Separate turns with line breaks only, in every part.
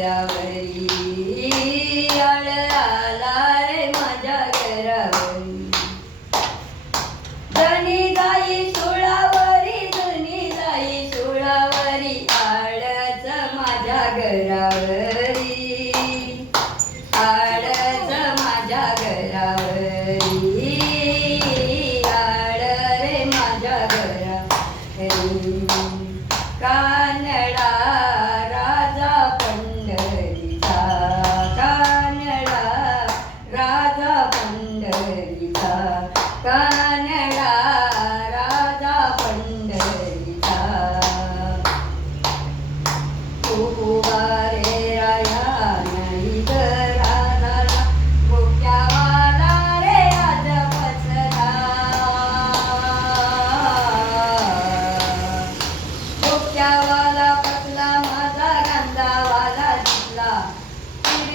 Hare Hare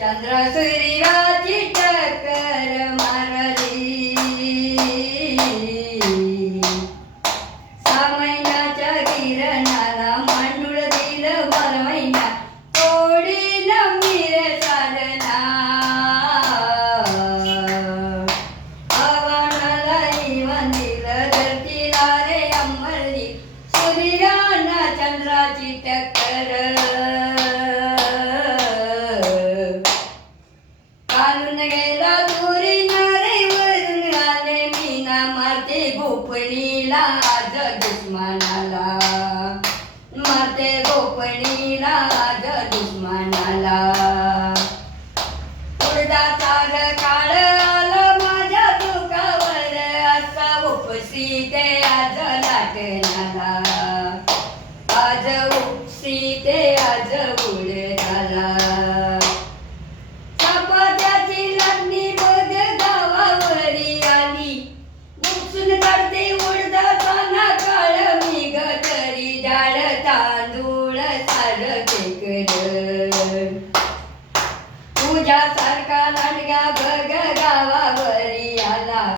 चंद्र सूर्याची लाज दुश्मनाला. माते गोपणी लाज दुश्मनाला. उडदाचा काळ आला माझ्या दुखावर. आता उपसी ते आज लाटणाला आज उपसी ते आज उडे ऐकलं तुझ्यासारखा लाडग्या बर